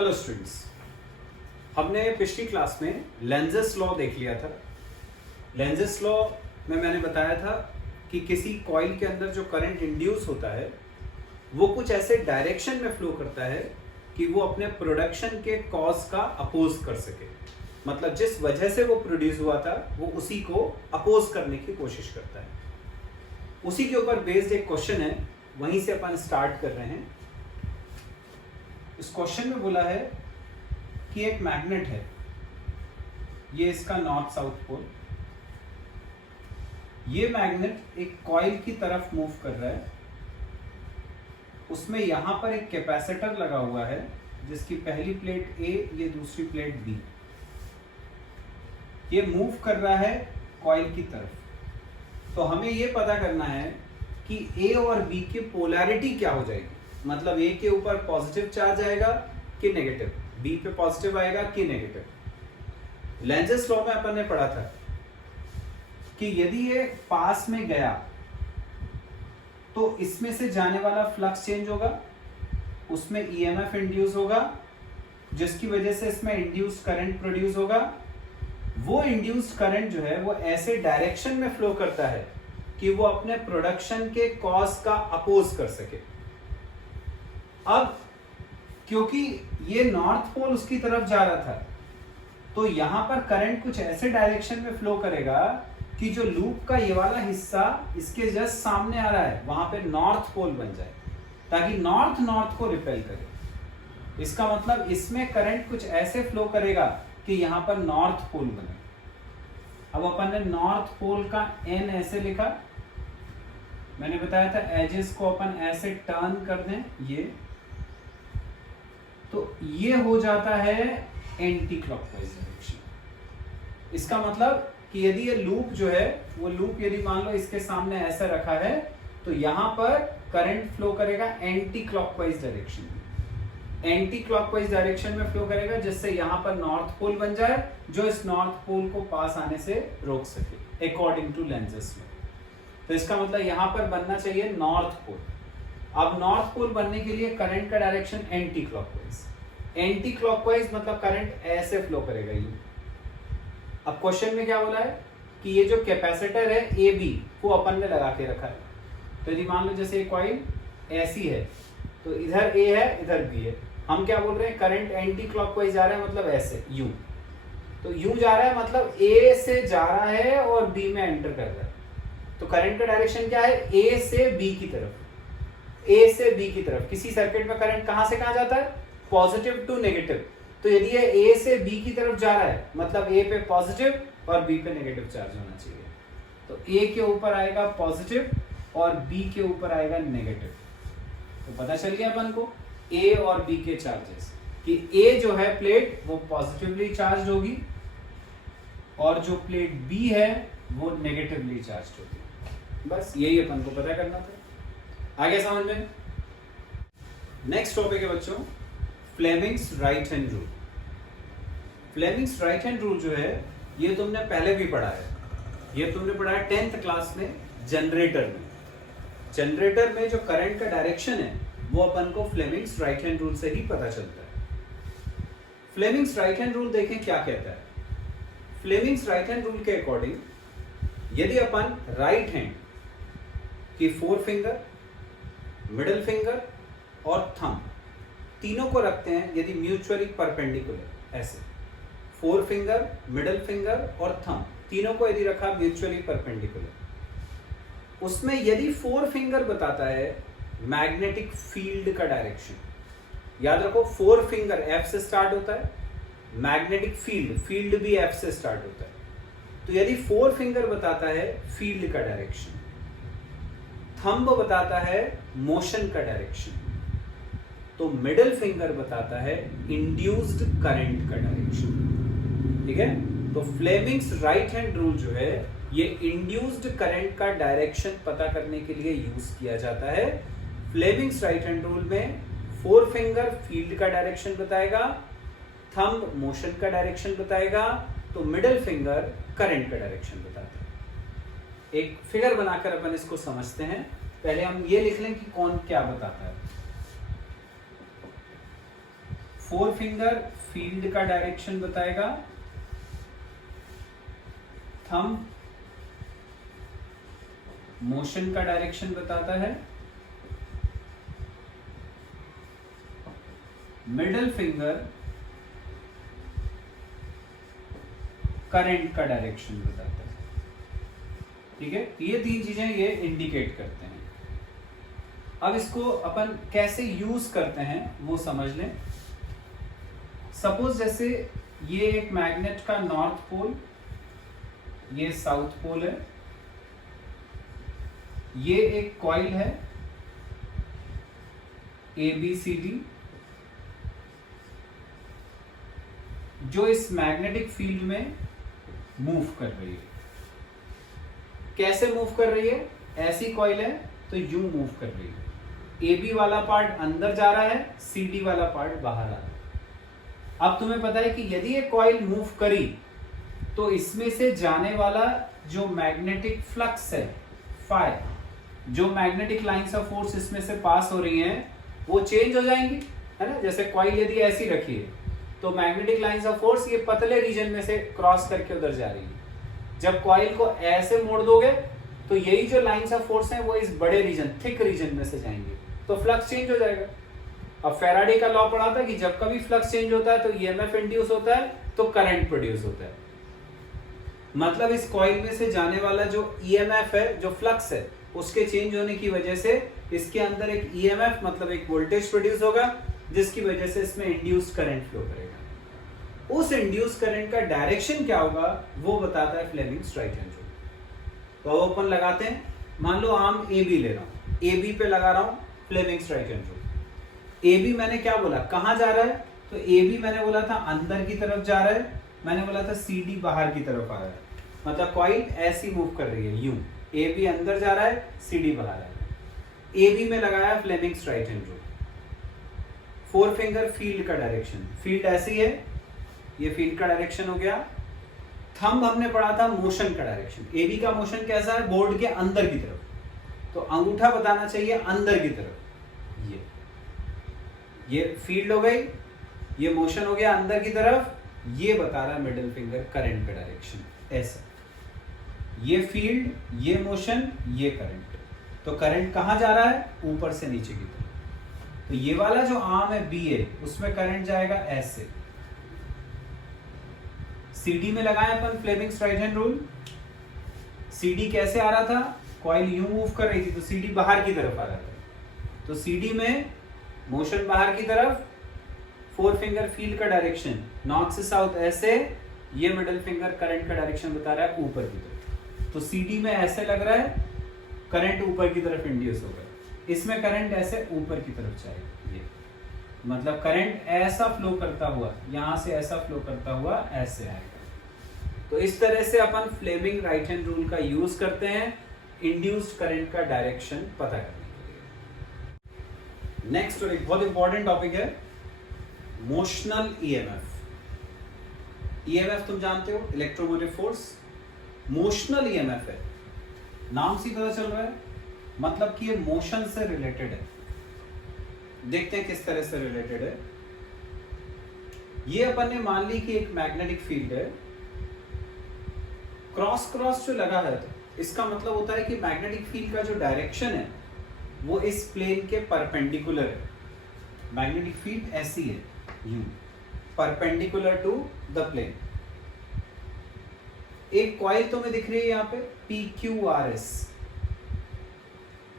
Hello students, हमने पिछली class में लेंजेस लॉ देख लिया था। लेंजेस लॉ में मैंने बताया था कि किसी कॉइल के अंदर जो करंट इंड्यूस होता है वो कुछ ऐसे डायरेक्शन में फ्लो करता है कि वो अपने प्रोडक्शन के कॉज का अपोज कर सके। मतलब जिस वजह से वो प्रोड्यूस हुआ था वो उसी को अपोज करने की कोशिश करता है। उसी के ऊपर बेस्ड एक क्वेश्चन है, वहीं से अपन स्टार्ट कर रहे हैं। इस क्वेश्चन में बोला है कि एक मैग्नेट है, ये इसका नॉर्थ साउथ पोल। ये मैग्नेट एक कॉइल की तरफ मूव कर रहा है। उसमें यहां पर एक कैपेसिटर लगा हुआ है जिसकी पहली प्लेट A, ये दूसरी प्लेट B। ये मूव कर रहा है कॉइल की तरफ। तो हमें ये पता करना है कि A और B की पोलैरिटी क्या हो जाएगी। मतलब A के ऊपर पॉजिटिव चार्ज आएगा कि नेगेटिव, B पे पॉजिटिव आएगा कि नेगेटिव। लेंजेस लॉ में अपन ने पढ़ा था कि यदि ये पास में गया तो इसमें से जाने वाला फ्लक्स चेंज होगा, उसमें EMF इंड्यूस होगा, जिसकी वजह से इसमें इंड्यूस्ड करंट प्रोड्यूस होगा। वो इंड्यूस्ड करंट जो है वो ऐसे डायरेक्शन में फ्लो करता है कि वो अपने प्रोडक्शन के कॉज का अपोज कर सके। अब क्योंकि ये नॉर्थ पोल उसकी तरफ जा रहा था तो यहां पर करंट कुछ ऐसे डायरेक्शन में फ्लो करेगा कि जो लूप का ये वाला हिस्सा इसके जस्ट सामने आ रहा है वहां पे नॉर्थ पोल बन जाए, ताकि नॉर्थ नॉर्थ को रिपेल करे। इसका मतलब इसमें करंट कुछ ऐसे फ्लो करेगा कि यहां पर नॉर्थ पोल बने। अब अपन ने नॉर्थ पोल का N ऐसे लिखा, मैंने बताया था एजेस को अपन ऐसे टर्न कर दें, ये तो ये हो जाता है एंटी क्लॉकवाइज डायरेक्शन। इसका मतलब कि यदि ये लूप जो है वो लूप यदि मान लो इसके सामने ऐसा रखा है तो यहां पर करंट फ्लो करेगा anti clockwise direction. Anti clockwise direction में फ्लो करेगा जिससे यहां पर नॉर्थ पोल बन जाए जो इस नॉर्थ पोल को पास आने से रोक सके अकॉर्डिंग टू लेंजेस में। तो इसका मतलब यहां पर बनना चाहिए नॉर्थ पोल। अब नॉर्थ पोल बनने के लिए करंट का direction anti clockwise. Anti clockwise मतलब करंट ऐसे फ्लो करेगा ये। अब क्वेश्चन में क्या बोला है कि ये जो कैपेसिटर है AB वो अपन ने लगा के रखा है। तो यदि मान लो जैसे कॉइल ऐसी है तो इधर A है इधर B है, हम क्या बोल रहे हैं करंट एंटी क्लॉकवाइज जा रहा है मतलब ऐसे U। तो U जा रहा है मतलब A से जा रहा है और B में एंटर कर रहा है। तो करंट का डायरेक्शन क्या है A से B की तरफ। A से B की तरफ किसी सर्किट में करंट कहां से कहां जाता है, पॉजिटिव टू नेगेटिव। तो यदि ये A से B की तरफ जा रहा है मतलब A पे पॉजिटिव और B पे नेगेटिव चार्ज होना चाहिए। तो A के ऊपर आएगा पॉजिटिव और B के ऊपर आएगा नेगेटिव। तो पता चल गया अपन को A और B के चार्जेस कि A जो है प्लेट वो पॉजिटिवली चार्ज होगी और जो प्लेट B है वो नेगेटिवली चार्ज होगी। बस यही अपन को पता करना था। आगे समझ में। नेक्स्ट टॉपिक है बच्चों Fleming's right hand rule. Fleming's right hand rule जो है ये तुमने पहले भी पढ़ा है। ये तुमने पढ़ा है 10th क्लास में जनरेटर में। जनरेटर में जो करंट का डायरेक्शन है वो अपन को फ्लेमिंग्स राइट हैंड रूल से ही पता चलता है। फ्लेमिंग्स राइट हैंड रूल देखें क्या कहता है। फ्लेमिंग्स राइट हैंड रूल के अकॉर्डिंग यदि अपन राइट हैंड की 4 फिंगर, मिडिल फिंगर और थंब तीनों को रखते हैं यदि म्यूचुअली परपेंडिकुलर, ऐसे 4 फिंगर, मिडिल फिंगर और थंब तीनों को यदि रखा म्यूचुअली परपेंडिकुलर, उसमें यदि 4 फिंगर बताता है मैग्नेटिक फील्ड का डायरेक्शन। याद रखो 4 फिंगर F से स्टार्ट होता है, मैग्नेटिक फील्ड भी F से स्टार्ट होता है। तो यदि 4 फिंगर बताता है फील्ड का डायरेक्शन, थंब बताता है मोशन का डायरेक्शन, तो मिडिल फिंगर बताता है इंड्यूस्ड करंट का डायरेक्शन। ठीक है, तो फ्लेमिंग्स राइट हैंड रूल जो है ये इंड्यूस्ड करंट का डायरेक्शन पता करने के लिए यूज किया जाता है। फ्लेमिंग्स राइट हैंड रूल में 4 फिंगर फील्ड का डायरेक्शन बताएगा, थंब मोशन का डायरेक्शन बताएगा, तो मिडिल फिंगर करंट का डायरेक्शन बताता है। एक फिगर बनाकर अपन इसको समझते हैं। पहले हम ये लिख लें कि कौन क्या बताता है। फोर फिंगर फील्ड का डायरेक्शन बताएगा, थंब मोशन का डायरेक्शन बताता है, मिडिल फिंगर करंट का डायरेक्शन बताता है। ठीक है, ये तीन चीजें ये इंडिकेट करते हैं। अब इसको अपन कैसे यूज करते हैं वो समझ लें। सपोज जैसे ये एक मैग्नेट का नॉर्थ पोल, ये साउथ पोल है, ये एक कॉइल है ABCD जो इस मैग्नेटिक फील्ड में मूव कर रही है। कैसे मूव कर रही है? ऐसी कॉइल है तो यूं मूव कर रही है। AB वाला पार्ट अंदर जा रहा है, CD वाला पार्ट बाहर आ रहा है। अब तुम्हें पता है कि यदि ये कॉइल मूव करी तो इसमें से जाने वाला जो मैग्नेटिक फ्लक्स है फाई, जो मैग्नेटिक लाइंस ऑफ फोर्स इसमें से पास हो रही हैं वो चेंज हो जाएंगी, है ना। जैसे कॉइल यदि ऐसी रखी है तो मैग्नेटिक लाइंस ऑफ फोर्स ये पतले रीजन में से क्रॉस करके उधर जा रही है। जब कॉइल को ऐसे मोड़ दोगे तो यही जो लाइंस ऑफ फोर्स हैं वो इस बड़े रीजन, थिक रीजन में से जाएंगे, तो फ्लक्स चेंज हो जाएगा। अब फैराडे का लॉ पढ़ा था कि जब कभी फ्लक्स चेंज होता है तो ईएमएफ इंड्यूस होता है तो करंट प्रोड्यूस होता है। मतलब इस कॉइल में से जाने वाला जो ईएमएफ है, जो फ्लक्स है, उसके चेंज होने की वजह से इसके अंदर एक ईएमएफ मतलब एक वोल्टेज प्रोड्यूस होगा, जिसकी वजह से इसमें इंड्यूस्ड करंट फ्लो करेगा। उस इंड्यूस्ड करंट का डायरेक्शन क्या होगा वो बताता है फ्लेमिंग्स राइट हैंड रूल। तो अपन लगाते हैं, मान लो आर्म AB ले रहा हूं, AB पे लगा रहा हूं Fleming's right hand rule. AB मैंने क्या बोला, कहां जा रहा है? तो AB मैंने बोला था अंदर की तरफ जा रहा है, मैंने बोला था CD बाहर की तरफ आ रहा है। मतलब कॉइल ऐसी मूव कर रही है यूं, AB अंदर जा रहा है, CD बाहर आ रहा है। AB में लगाया Fleming's right hand rule. Four finger field का डायरेक्शन, फील्ड ऐसी है, ये फील्ड का डायरेक्शन हो गया। थंब हमने पढ़ा था मोशन का डायरेक्शन। AB का मोशन कैसा है? बोर्ड के अंदर की तरफ, तो अंगूठा बताना चाहिए अंदर की तरफ। ये फील्ड हो गई, ये मोशन हो गया अंदर की तरफ, ये बता रहा है मिडिल फिंगर करंट का डायरेक्शन। ऐसा ये फील्ड, ये मोशन, ये करंट। तो करंट कहां जा रहा है? ऊपर से नीचे की तरफ। तो ये वाला जो आर्म है BA, उसमें करंट जाएगा ऐसे। CD में लगाया अपन Fleming's right hand rule. CD कैसे आ रहा था? कॉइल यूं मूव कर रही थी तो CD बाहर की तरफ आ रहा था, तो CD में मोशन बाहर की तरफ, फोर फिंगर फील्ड का डायरेक्शन नॉर्थ से साउथ ऐसे, ये मिडिल फिंगर करंट का डायरेक्शन बता रहा है ऊपर की तरफ। तो CD में ऐसे लग रहा है, करंट ऊपर की तरफ इंड्यूस होगा, इसमें करंट ऐसे ऊपर की तरफ जाएगा। ये मतलब करंट ऐसा फ्लो करता हुआ, यहां से ऐसा फ्लो करता हुआ ऐसे आएगा। तो इस तरह से अपन फ्लेमिंग राइट हैंड रूल का यूज करते हैं इंड्यूस्ड करंट का डायरेक्शन पता करने के लिए। नेक्स्ट और एक बहुत इंपॉर्टेंट टॉपिक है मोशनल ईएमएफ। ईएमएफ तुम जानते हो, इलेक्ट्रोमोटिव फोर्स। मोशनल ईएमएफ है, नाम से पता चल रहा है, मतलब कि ये मोशन से रिलेटेड है। देखते हैं किस तरह से रिलेटेड है। ये अपन ने मान ली कि एक मैग्नेटिक फील्ड है, क्रॉस क्रॉस जो लगा है, तो इसका मतलब होता है कि मैग्नेटिक फील्ड का जो डायरेक्शन है वो इस प्लेन के परपेंडिकुलर है। मैग्नेटिक फील्ड ऐसी है यूं, परपेंडिकुलर टू द प्लेन। एक कॉइल तो में दिख रही है यहाँ पे PQRS।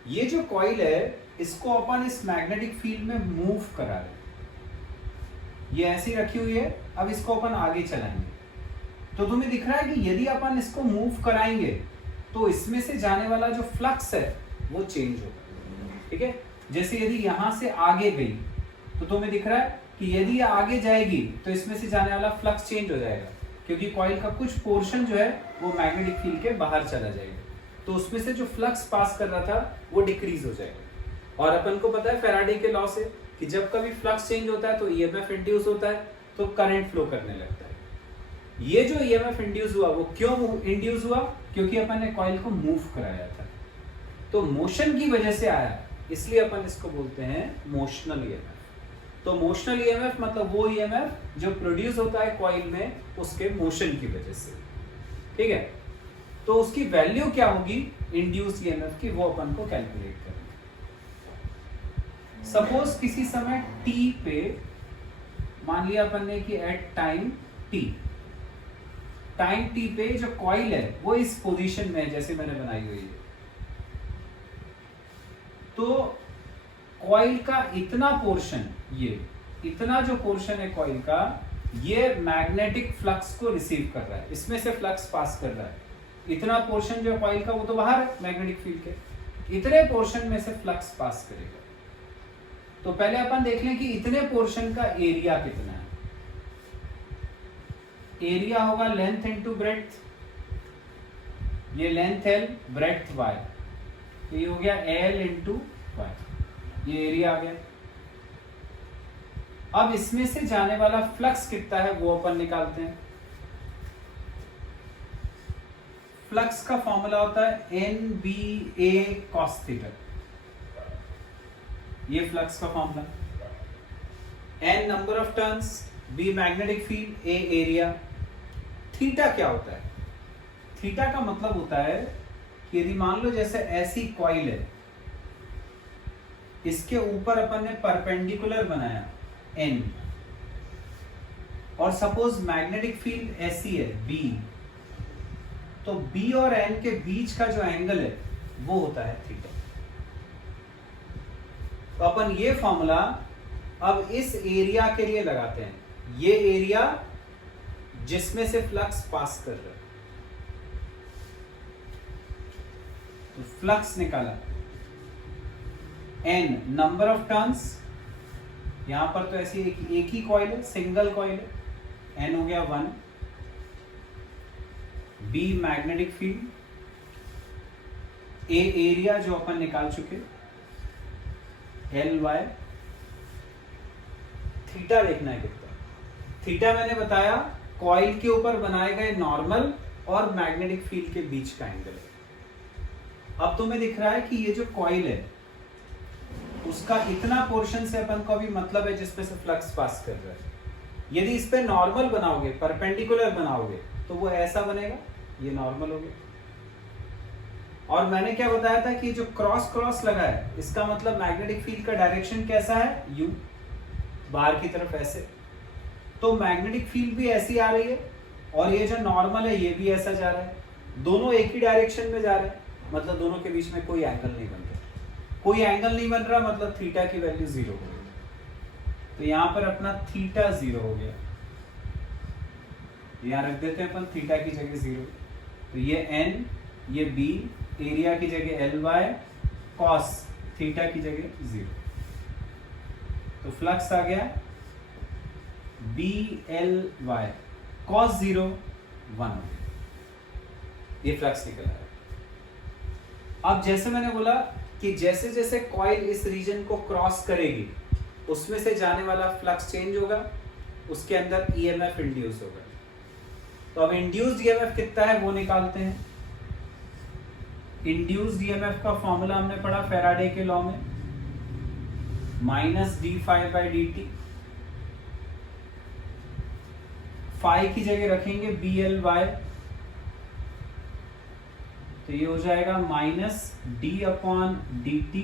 ये जो कॉइल है इसको अपन इस मैग्नेटिक फील्ड में मूव करा रहे हैं। ये ऐसी रखी हुई है, अब इसको अपन आगे चलाएंगे तो तुम्हें दिख रहा है कि यदि अपन इसको मूव कराएंगे तो इसमें से जाने वाला जो फ्लक्स है वो चेंज होगा। ठीक है, जैसे यदि यहां से आगे गई तो तुम्हें दिख रहा है कि यदि ये आगे जाएगी तो इसमें से जाने वाला फ्लक्स चेंज हो जाएगा, क्योंकि कॉइल का कुछ पोर्शन जो है वो मैग्नेटिक फील्ड के बाहर चला जाएगा, तो उसमें से जो फ्लक्स पास कर रहा था वो डिक्रीज हो जाएगा। और अपन को पता है फैराडे के लॉ से कि जब कभी फ्लक्स चेंज होता है तो ईएमएफ इंड्यूस होता है, तो करंट फ्लो करने लगता है। ये जो ईएमएफ इंड्यूस हुआ वो क्यों इंड्यूस हुआ? क्योंकि अपन ने कॉइल को मूव कराया था, तो मोशन की वजह से आया, इसलिए अपन इसको बोलते हैं मोशनल ईएमएफ। तो मोशनल ईएमएफ मतलब वो ईएमएफ जो प्रोड्यूस होता है कॉइल में उसके मोशन की वजह से, ठीक है। तो उसकी वैल्यू क्या होगी इंड्यूस ईएमएफ की, वो अपन को कैलकुलेट करेंगे। सपोज किसी समय t पे मान लिया अपन ने कि एट टाइम t पे जो कॉइल है वो इस पोजीशन में है जैसे मैंने बनाई हुई है। तो कॉइल का इतना पोर्शन, ये इतना जो पोर्शन है कॉइल का, ये मैग्नेटिक फ्लक्स को रिसीव कर रहा है, इसमें से फ्लक्स पास कर रहा है। इतना पोर्शन जो कॉइल का वो तो बाहर है मैग्नेटिक फील्ड के, इतने पोर्शन में से फ्लक्स पास करेगा। तो पहले अपन देख लें कि इतने पोर्शन का एरिया कितना है। एरिया होगा लेंथ इनटू ब्रेड्थ, ये लेंथ L ब्रेड्थ Y, तो ये हो गया L इनटू Y, ये एरिया आ गया। अब इसमें से जाने वाला फ्लक्स कितना है वो अपन निकालते हैं। फ्लक्स का फॉर्मूला होता है NBA cos थीटा, ये फ्लक्स का formula. N number of turns, B magnetic field, A area. Theta क्या होता है? थीटा का मतलब होता है कि यदि मान लो जैसे ऐसी कॉइल है, इसके ऊपर अपन ने परपेंडिकुलर बनाया N, और सपोज मैग्नेटिक फील्ड ऐसी है B, तो B और N के बीच का जो एंगल है वो होता है थीटा। तो अपन ये फॉर्मूला अब इस एरिया के लिए लगाते हैं, ये एरिया जिसमें से फ्लक्स पास कर रहा है। तो फ्लक्स निकाला, N नंबर ऑफ टर्न्स, यहां पर तो ऐसी एक ही कॉइल है, सिंगल कॉइल है, N हो गया 1। B magnetic field, A area जो अपन निकाल चुके, Ly। थीटा देखना है कितना। थीटा मैंने बताया कॉइल के ऊपर बनाए गए नॉर्मल और मैग्नेटिक फील्ड के बीच का एंगल है। अब तुम्हें दिख रहा है कि ये जो कॉइल है उसका इतना पोर्शन से अपन को अभी मतलब है जिसपे से फ्लक्स पास कर रहा है। यदि इस पे नॉर्मल बनाओगे, परपेंडिकुलर बनाओगे, तो वो ऐसा बनेगा, ये नॉर्मल हो गया। और मैंने क्या बताया था कि जो क्रॉस क्रॉस लगा है इसका मतलब मैग्नेटिक फील्ड का डायरेक्शन कैसा है, यू, बाहर की तरफ ऐसे। तो मैग्नेटिक फील्ड भी ऐसी आ रही है और ये जो नॉर्मल है ये भी ऐसा जा रहा है, दोनों एक ही डायरेक्शन में जा रहे हैं, मतलब दोनों के बीच में कोई एंगल नहीं बन रहा। कोई एंगल नहीं बन रहा मतलब थीटा की वैल्यू 0 हो गई। तो यहां पर अपना थीटा 0 हो गया, यहां रख देते हैं अपन थीटा की जगह 0। तो ये N, ये B, एरिया की जगह Ly, cos थीटा की जगह 0। तो फ्लक्स आ गया BLy, cos 0 1 हो गया, ये फ्लक्स निकल आया। अब जैसे मैंने बोला कि जैसे जैसे कॉइल इस रीजन को क्रॉस करेगी उसमें से जाने वाला फ्लक्स चेंज होगा, उसके अंदर ईएमएफ इंड्यूस होगा। तो अब इंड्यूस्ड ईएमएफ कितना है वो निकालते हैं। इंड्यूस्ड ईएमएफ का फॉर्मूला हमने पढ़ा फैराडे के लॉ में, -d∅dt। फाई की जगह रखेंगे BLy, तो ये हो जाएगा -d/dt,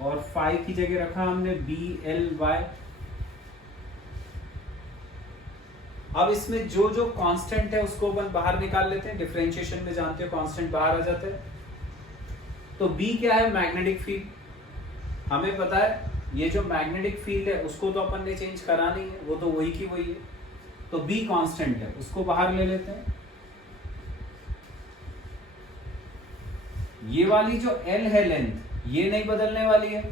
और फाई की जगह रखा हमने BLy। अब इसमें जो जो कांस्टेंट है उसको अपन बाहर निकाल लेते हैं, डिफरेंशिएशन में जानते हो कांस्टेंट बाहर आ जाते हैं। तो B क्या है, मैग्नेटिक फील्ड। हमें पता है ये जो मैग्नेटिक फील्ड है उसको तो अपन ने चेंज करा नहीं है, वो तो वही की वही है। तो B कांस्टेंट है, उसको बाहर ले लेते हैं। ये वाली जो L है लेंथ, ये नहीं बदलने वाली है,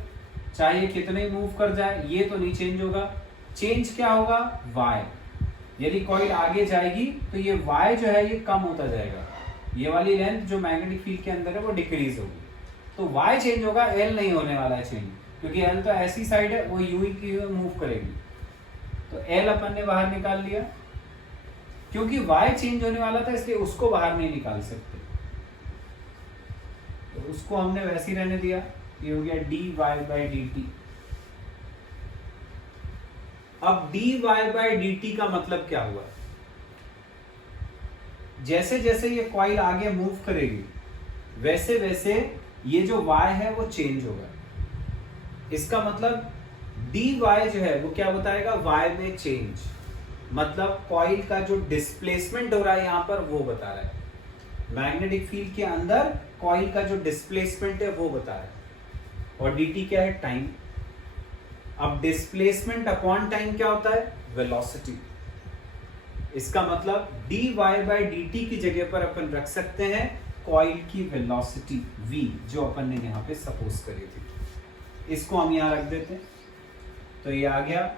चाहे कितने ही मूव कर जाए ये तो नहीं चेंज होगा। चेंज क्या होगा, Y। यदि कॉइल आगे जाएगी तो ये Y जो है ये कम होता जाएगा, ये वाली लेंथ जो मैग्नेटिक फील्ड के अंदर है वो डिक्रीज होगी। तो Y चेंज होगा, L नहीं होने वाला है चेंज, क्योंकि L तो ऐसी साइड है वो U की मूव करेगी। तो L अपन ने बाहर निकाल लिया, क्योंकि Y चेंज होने वाला था इसलिए उसको बाहर नहीं निकाल सकते, तो उसको हमने वैसे ही रहने दिया। ये हो गया dy/dt। अब dy बाय dt का मतलब क्या हुआ? जैसे जैसे ये कॉइल आगे मूव करेगी वैसे वैसे ये जो y है वो चेंज होगा। इसका मतलब dy जो है वो क्या बताएगा? y में चेंज, मतलब कॉइल का जो डिस्प्लेसमेंट हो रहा है यहां पर वो बता रहा है। मैग्नेटिक फील्ड के अंदर कॉइल का जो डिस्प्लेसमेंट है वो बता रहा है। और dt क्या है? टाइम। अब डिस्प्लेसमेंट अपॉन टाइम क्या होता है? वेलोसिटी। इसका मतलब dy बाय dt की जगह पर अपन रख सकते हैं कॉइल की वेलोसिटी v, जो अपन ने यहां पे सपोज करी थी। इसको हम यहां रख देते हैं, तो ये आ गया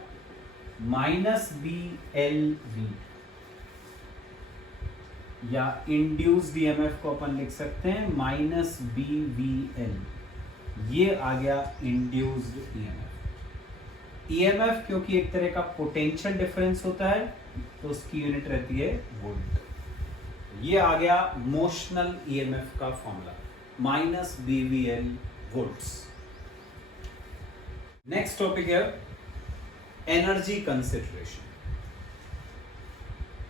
-BLV, या इंड्यूस्ड ईएमएफ को अपन लिख सकते हैं -BVL। ये आ गया इंड्यूस्ड ईएमएफ। ईएमएफ क्योंकि एक तरह का पोटेंशियल डिफरेंस होता है तो उसकी यूनिट रहती है वोल्ट। ये आ गया मोशनल ईएमएफ का formula -BVL volts. Next topic है एनर्जी कंसिडरेशन।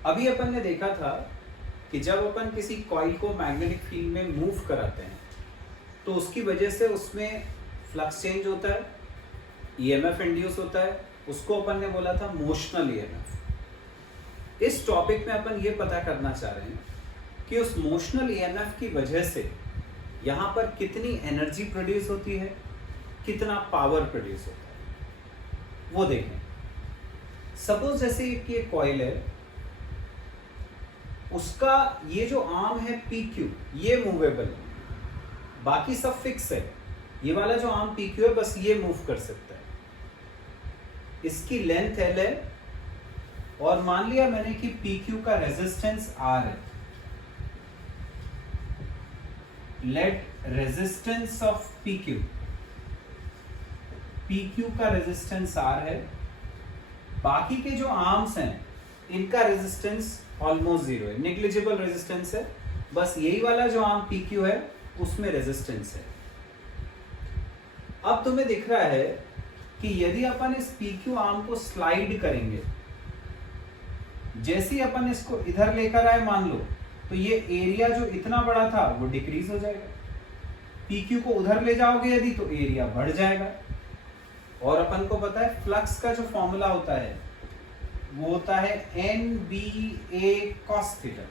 अभी अपन ने देखा था कि जब अपन किसी कॉइल को मैग्नेटिक फील्ड में मूव कराते हैं तो उसकी वजह से उसमें फ्लक्स चेंज होता है, ईएमएफ इंड्यूस होता है, उसको अपन ने बोला था मोशनल ईएमएफ। इस टॉपिक में अपन ये पता करना चाह रहे हैं कि उस मोशनल ईएमएफ की वजह से यहां पर कितनी एनर्जी प्रोड्यूस होती है, कितना पावर प्रोड्यूस होता है, वो देखें। सपोज जैसे कि एक कॉइल है, उसका ये जो आर्म है PQ ये मूवेबल है, बाकी सब फिक्स है। ये वाला जो आर्म PQ है बस ये मूव कर सकता है। इसकी लेंथ L है और मान लिया मैंने कि PQ का रेजिस्टेंस R है। लेट रेजिस्टेंस ऑफ PQ का रेजिस्टेंस R है, बाकी के जो आर्म्स हैं इनका रेजिस्टेंस ऑलमोस्ट 0 है, नेग्लिजिबल रेजिस्टेंस है। बस यही वाला जो आर्म PQ है उसमें रेजिस्टेंस है। अब तुम्हें दिख रहा है कि यदि अपन इस PQ आर्म को स्लाइड करेंगे, जैसे ही अपन इसको इधर लेकर आए मान लो, तो ये एरिया जो इतना बड़ा था वो डिक्रीज हो जाएगा। PQ को उधर ले जाओगे यदि तो एरिया बढ़ जाएगा। और अपन को पता है फ्लक्स का जो फॉर्मूला होता है वो होता है NBA cos थीटा।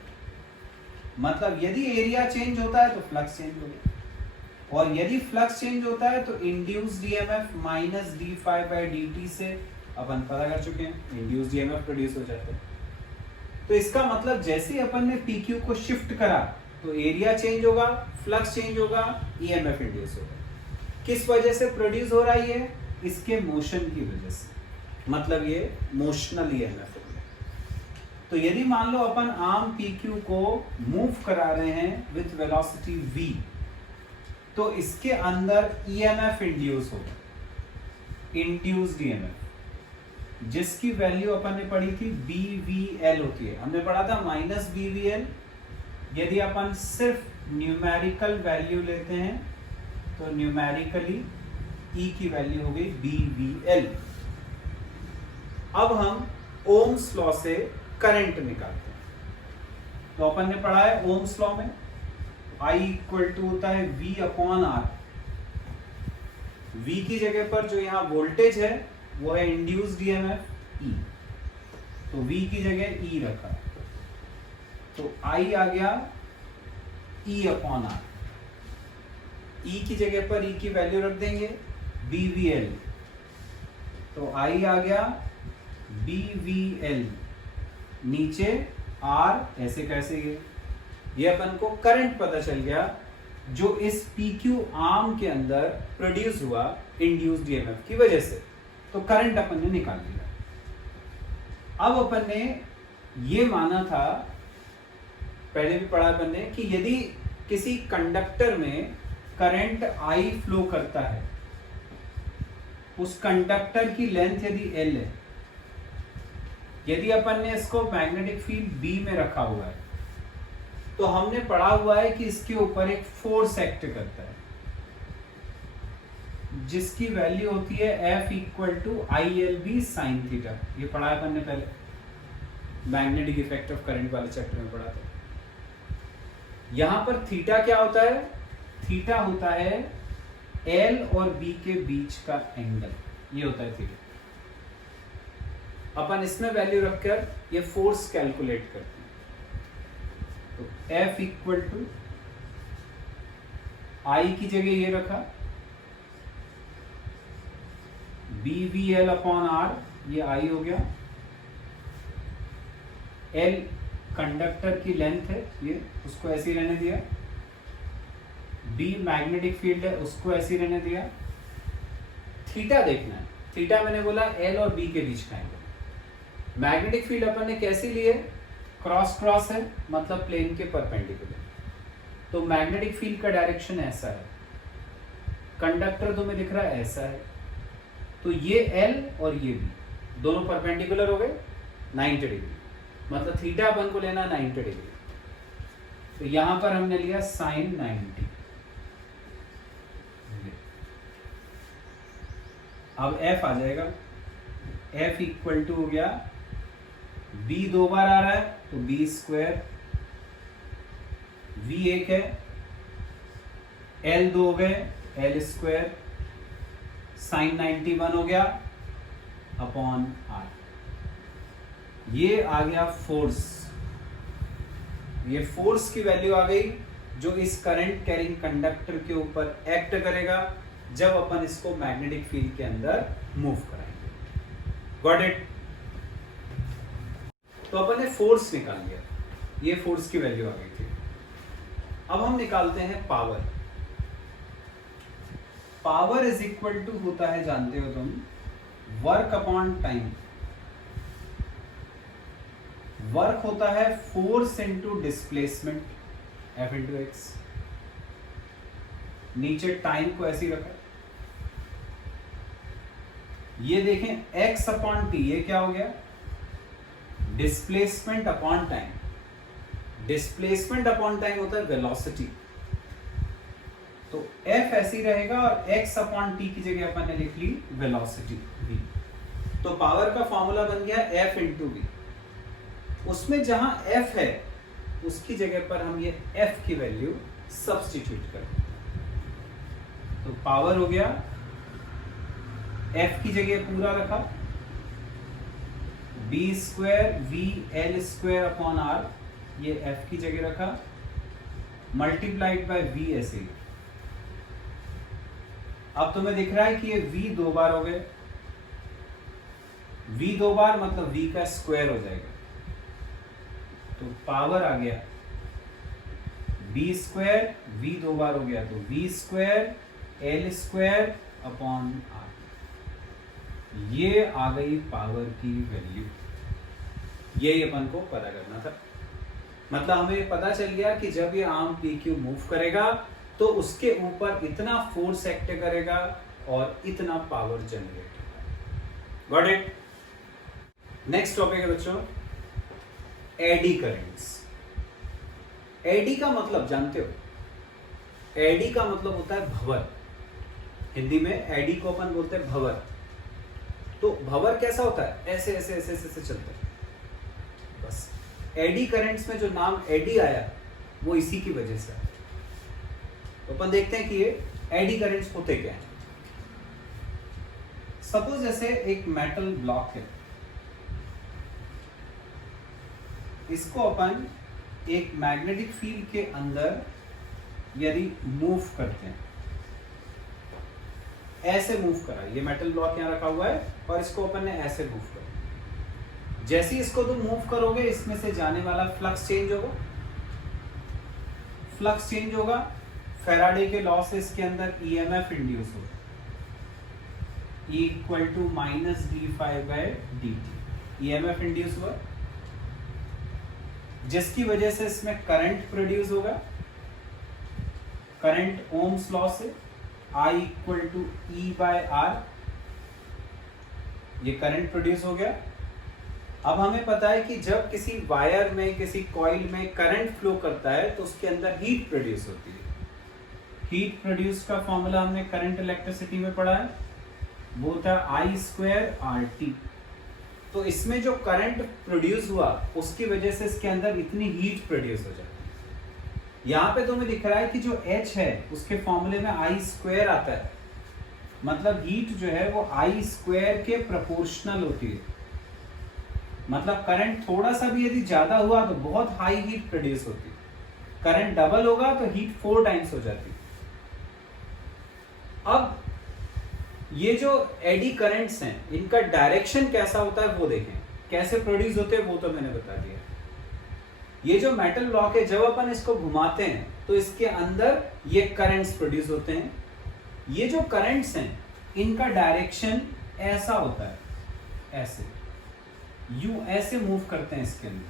मतलब यदि एरिया चेंज होता है तो फ्लक्स चेंज होगा, और यदि फ्लक्स चेंज होता है तो इंड्यूस्ड ईएमएफ -d∅dt से अपन पता कर चुके हैं इंड्यूस्ड ईएमएफ प्रोड्यूस हो जाता है। तो इसका मतलब जैसे ही अपन ने PQ को शिफ्ट करा तो एरिया चेंज होगा, फ्लक्स चेंज होगा, ईएमएफ इंड्यूस होगा। किस वजह से प्रोड्यूस हो रहा है ये? इसके मोशन की वजह से, मतलब ये मोशनल ईएमएफ हो गया। तो यदि मान लो अपन आर्म PQ को मूव करा रहे हैं विथ वेलोसिटी v, तो इसके अंदर ईएमएफ इंड्यूस होगा, इंड्यूस्ड ईएमएफ, जिसकी वैल्यू अपन ने पढ़ी थी BVL होती है। हमने पढ़ा था -BVL। यदि अपन सिर्फ न्यूमेरिकल वैल्यू लेते हैं तो न्यूमेरिकली E की वैल्यू हो गई BVL। अब हम ओम्स लॉ से करंट निकालते हैं। तो अपन ने पढ़ा है ओम्स लॉ में I = होता है V/R। V की जगह पर जो यहां वोल्टेज है वो है इंड्यूस्ड ईएमएफ E, तो V की जगह E रखा, तो I आ गया E/R। E की जगह पर E की वैल्यू रख देंगे BVL, तो I आ गया BVL, नीचे R ऐसे कैसे ये अपन को करंट पता चल गया जो इस PQ आर्म के अंदर प्रोड्यूस हुआ इंड्यूस्ड ईएमएफ की वजह से। तो करंट अपन ने निकाल लिया। अब अपन ने ये माना था, पहले भी पढ़ा अपन ने, कि यदि किसी कंडक्टर में करंट I फ्लो करता है, उस कंडक्टर की लेंथ यदि L है, यदि अपन ने इसको मैग्नेटिक फील्ड B में रखा हुआ है, तो हमने पढ़ा हुआ है कि इसके ऊपर एक फोर्स एक्ट करता है। जिसकी वैल्यू होती है F equal to ILB sine theta. ये पढ़ा है अपन ने पहले, मैग्नेटिक इफेक्ट ऑफ करंट वाले चैप्टर में पढ़ा था। यहां पर थीटा क्या होता है? थीटा होता है L और B के बीच का एंगल, ये होता है थीटा। अपन इसमें वैल्यू रखकर ये फोर्स कैलकुलेट करते हैं। तो F इक्वल टू I की जगह ये रखा, BVL अपॉन R, ये I हो गया। L कंडक्टर की लेंथ है, ये उसको ऐसे ही रहने दिया। B मैग्नेटिक फील्ड है, उसको ऐसे ही रहने दिया। थीटा देखना है, थीटा मैंने बोला L और B के बीच का एंगल। मैग्नेटिक फील्ड अपन ने कैसी ली है? क्रॉस क्रॉस है, मतलब प्लेन के परपेंडिकुलर। तो मैग्नेटिक फील्ड का डायरेक्शन ऐसा है, कंडक्टर तुम्हें दिख रहा है ऐसा है। तो ये L और ये B दोनों परपेंडिकुलर हो गए 90 डिग्री, मतलब थीटा अपन को लेना 90 डिग्री। तो यहां पर हमने लिया साइन 90। अब F आ जाएगा, F इक्वल टू हो गया, B 2 बार आ रहा है तो B स्क्वायर, V 1 है, L 2 हो गए, L स्क्वायर, साइन 91 हो गया अपॉन R। ये आ गया फोर्स। ये फोर्स की वैल्यू आ गई जो इस करंट कैरिंग कंडक्टर के ऊपर एक्ट करेगा जब अपन इसको मैग्नेटिक फील्ड के अंदर मूव कराएंगे। Got it? तो अपन ने फोर्स निकाल लिया, ये फोर्स की वैल्यू आ गई थी। अब हम निकालते हैं power. Power is equal to होता है, जानते हो तुम, वर्क अपॉन टाइम। वर्क होता है force into displacement, F into x. नीचे टाइम को ऐसे ही रखा। ये देखें x अपॉन टी, ये क्या हो गया? Displacement upon time. Displacement upon time होता है वेलोसिटी। तो F ऐसे ही रहेगा और x अपॉन टी की जगह अपन ने लिख ली वेलोसिटी v। तो पावर का फॉर्मूला बन गया F इंटू वी। उसमें जहां F है उसकी जगह पर हम ये F की वैल्यू सब्स्टिट्यूट कर दें। तो पावर हो गया, F की जगह पूरा रखा, B square V L square upon R, ये F की जगह रखा, मल्टीप्लाइड बाय V ऐसे। अब तुम्हें दिख रहा है कि ये V 2 बार हो गए, V 2 बार मतलब V का स्क्वायर हो जाएगा। तो पावर आ गया B स्क्वायर, V 2 बार हो गया तो V square L square upon R। ये आ गई पावर की वैल्यू। ये अपन को पता करना था। मतलब हमें पता चल गया कि जब ये आर्म PQ मूव करेगा तो उसके ऊपर इतना फोर्स एक्ट करेगा और इतना पावर जनरेट होगा। Got it? नेक्स्ट टॉपिक है बच्चों एडी करंट्स। एडी का मतलब जानते हो? एडी का मतलब होता है भंवर। हिंदी में एडी को अपन बोलते हैं भंवर। तो भंवर कैसा होता है? ऐसे ऐसे ऐसे ऐसे चलता है। बस एडी करंट्स में जो नाम एडी आया वो इसी की वजह से। तो अपन देखते हैं कि ये एडी करंट्स होते क्या हैं। सपोज जैसे एक मेटल ब्लॉक है, इसको अपन एक मैग्नेटिक फील्ड के अंदर यदि मूव करते हैं, ऐसे मूव करा, ये मेटल ब्लॉक यहां रखा हुआ है और इसको अपन ने ऐसे मूव करा। जैसे ही इसको तुम मूव करोगे इसमें से जाने वाला फ्लक्स चेंज होगा। फ्लक्स चेंज होगा, फैराडे के लॉ से इसके अंदर ईएमएफ इंड्यूस होगा, E equal to minus d∅dt। EMF induce हुआ जिसकी वजह से इसमें करंट प्रोड्यूस होगा। करंट ओम्स लॉ से I इक्वल टू E/R, ये करंट प्रोड्यूस हो गया। अब हमें पता है कि जब किसी वायर में, किसी कॉइल में करंट फ्लो करता है तो उसके अंदर हीट प्रोड्यूस होती है। हीट प्रोड्यूस का फॉर्मूला हमने करंट इलेक्ट्रिसिटी में पढ़ा है, वो होता है I²RT। तो इसमें जो करंट प्रोड्यूस हुआ उसकी वजह से इसके अंदर इतनी हीट प्रोड्यूस हो जाती है। यहाँ पे तुम्हें दिख रहा है कि जो H है उसके फॉर्मूले में I² आता है, मतलब हीट जो है वो I² के प्रोपोर्शनल होती है। मतलब करंट थोड़ा सा भी यदि ज्यादा हुआ तो बहुत हाई हीट प्रोड्यूस होती है, करंट डबल होगा तो हीट 4 टाइम्स हो जाती है। अब ये जो एडी करंट्स हैं इनका डायरेक्शन कैसा होता है वो देखें, कैसे प्रोड्यूस होते हैं वो तो मैंने बता दिया। ये जो मेटल ब्लॉक है जब अपन इसको घुमाते हैं तो इसके अंदर ये करंट्स प्रोड्यूस होते हैं। ये जो करंट्स हैं इनका डायरेक्शन ऐसा होता है, ऐसे यूं ऐसे मूव करते हैं इसके अंदर।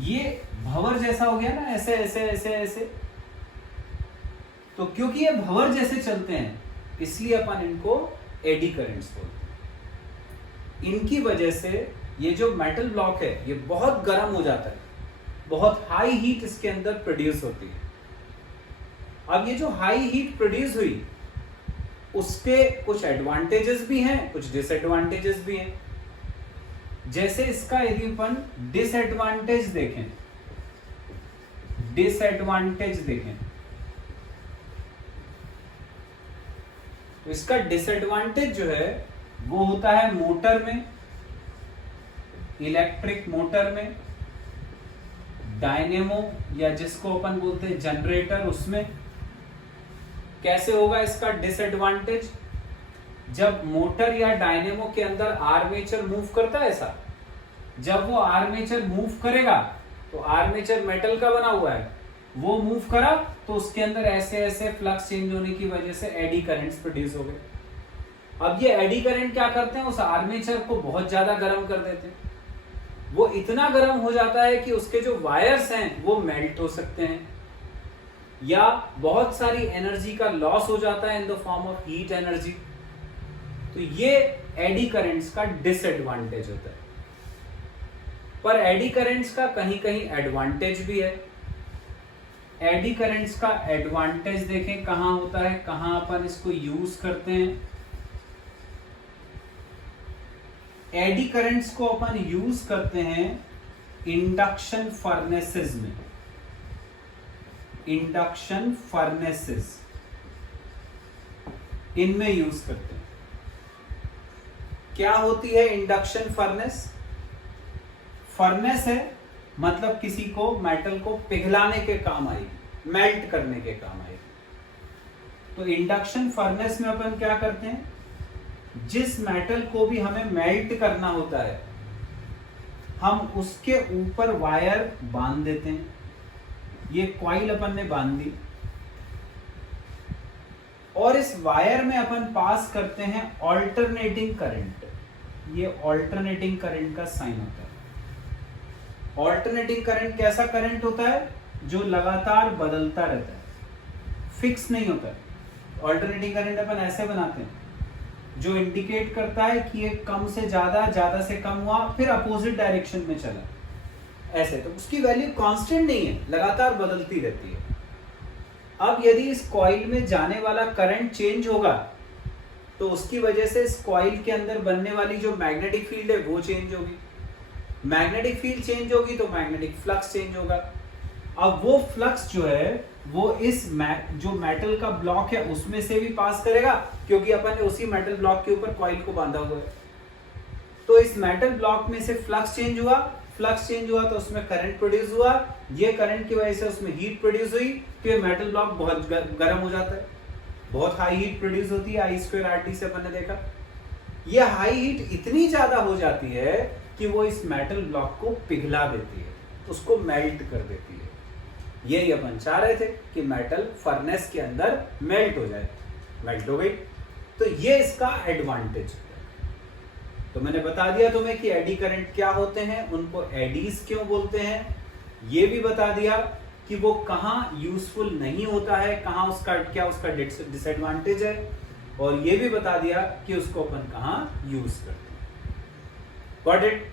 ये भंवर जैसा हो गया ना, ऐसे ऐसे ऐसे ऐसे। तो क्योंकि ये भंवर जैसे चलते हैं इसलिए अपन इनको एडी करंट्स बोलते हैं। इनकी वजह से ये जो मेटल ब्लॉक है ये बहुत गर्म हो जाता है, बहुत हाई हीट इसके अंदर प्रोड्यूस होती है। अब ये जो हाई हीट प्रोड्यूस हुई उसके कुछ एडवांटेजेस भी हैं, कुछ डिसएडवांटेजेस भी हैं। जैसे इसका यदि अपन डिसएडवांटेज देखें, तो इसका डिसएडवांटेज जो है वो होता है मोटर में, इलेक्ट्रिक मोटर में, डायनेमो या जिसको अपन बोलते हैं जनरेटर, उसमें। कैसे होगा इसका डिसएडवांटेज? जब मोटर या डायनेमो के अंदर आर्मेचर मूव करता है ऐसा, जब वो आर्मेचर मूव करेगा तो आर्मेचर मेटल का बना हुआ है, वो मूव करा तो उसके अंदर ऐसे ऐसे फ्लक्स चेंज होने की वजह से एडी करंट्स प्रोड्यूस हो गए। अब ये एडी करंट क्या करते हैं, उस आर्मेचर को बहुत ज्यादा गर्म कर देते हैं। वो इतना गर्म हो जाता है कि उसके जो वायर्स हैं वो मेल्ट हो सकते हैं, या बहुत सारी एनर्जी का लॉस हो जाता है in the form of heat energy. तो ये एडी करंट्स का डिसएडवांटेज होता है। पर एडी करंट्स का कहीं कहीं एडवांटेज भी है। एडी करंट्स का एडवांटेज देखें कहां होता है, कहां अपन इसको यूज करते हैं। एडी करंट्स को अपन यूज करते हैं इंडक्शन फर्नेसेस में। इंडक्शन फर्नेसेस इनमें यूज करते हैं। क्या होती है इंडक्शन फर्नेस? फर्नेस है मतलब किसी को मेटल को पिघलाने के काम आएगी, मेल्ट करने के काम आएगी। तो इंडक्शन फर्नेस में अपन क्या करते हैं, जिस मेटल को भी हमें मेल्ट करना होता है हम उसके ऊपर वायर बांध देते हैं। ये कॉइल अपन ने बांध दी और इस वायर में अपन पास करते हैं ऑल्टरनेटिंग करंट। ये ऑल्टरनेटिंग करंट का साइन होता है। ऑल्टरनेटिंग करंट कैसा करंट होता है? जो लगातार बदलता रहता है, फिक्स नहीं होता है। ऑल्टरनेटिंग करंट अपन ऐसे बनाते हैं जो इंडिकेट करता है कि ये कम से ज्यादा, ज्यादा से कम हुआ, फिर अपोजिट डायरेक्शन में चला, ऐसे। तो उसकी वैल्यू कांस्टेंट नहीं है, लगातार बदलती रहती है। अब यदि इस कॉइल में जाने वाला करंट चेंज होगा तो उसकी वजह से इस कॉइल के अंदर बनने वाली जो मैग्नेटिक फील्ड है वो चेंज होगी। मैग्नेटिक फील्ड चेंज होगी तो मैग्नेटिक फ्लक्स चेंज होगा। अब वो फ्लक्स जो है वो इस जो मेटल का ब्लॉक है उसमें से भी पास करेगा, क्योंकि अपन ने उसी मेटल ब्लॉक के ऊपर कॉइल को बांधा हुआ है। तो इस मेटल ब्लॉक में से फ्लक्स चेंज हुआ, फ्लक्स चेंज हुआ तो उसमें करंट प्रोड्यूस हुआ, ये करंट की वजह से उसमें हीट प्रोड्यूस हुई, तो ये मेटल ब्लॉक बहुत गर्म हो जाता है, बहुत हाई हीट प्रोड्यूस होती है। I²RT से अपन ने देखा। ये हाई हीट इतनी ज्यादा हो जाती है कि वो इस मेटल ब्लॉक को पिघला देती है, उसको मेल्ट कर देती है। यही अपन चाह रहे थे कि मेटल फर्नेस के अंदर मेल्ट हो जाए, मेल्ट हो गई। तो ये इसका एडवांटेज है। तो मैंने बता दिया तुम्हें कि एडी करंट क्या होते हैं, उनको एडीज क्यों बोलते हैं, ये भी बता दिया कि वो कहाँ यूजफुल नहीं होता है, कहाँ उसका क्या उसका डिसएडवांटेज है, और ये भी बता दिया कि उसको अपन कहाँ यूज करते हैं। Got it?